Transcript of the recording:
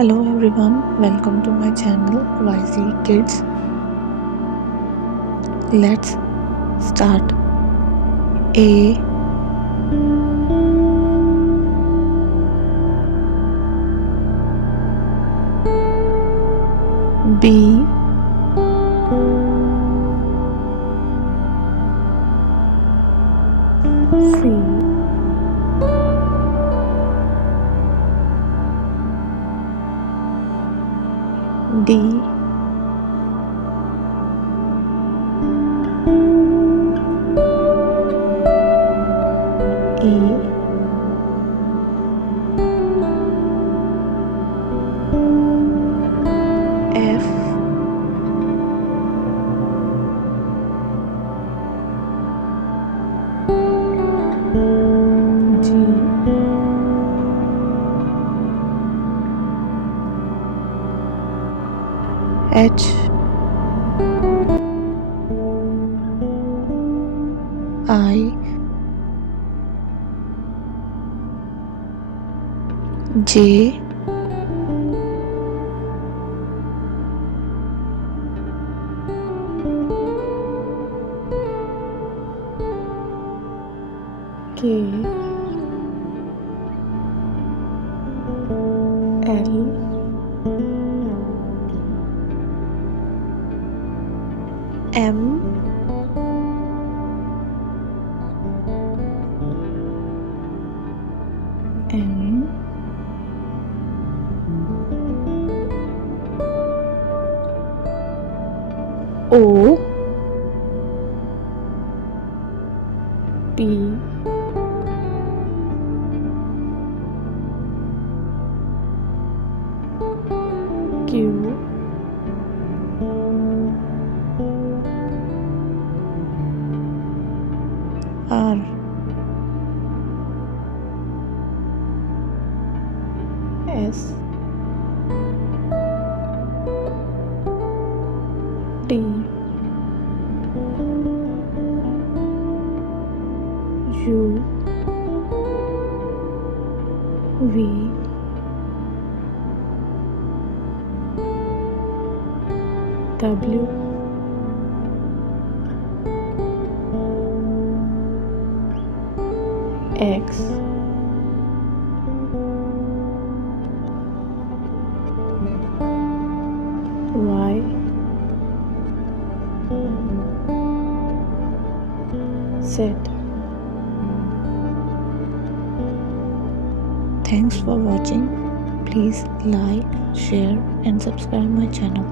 Hello everyone, welcome to my channel Wiseykidz. Let's start. A B C D E F G H I J K L M N O P Q R S T U V W X Y Z. Thanks for watching. Please like, share and subscribe my channel.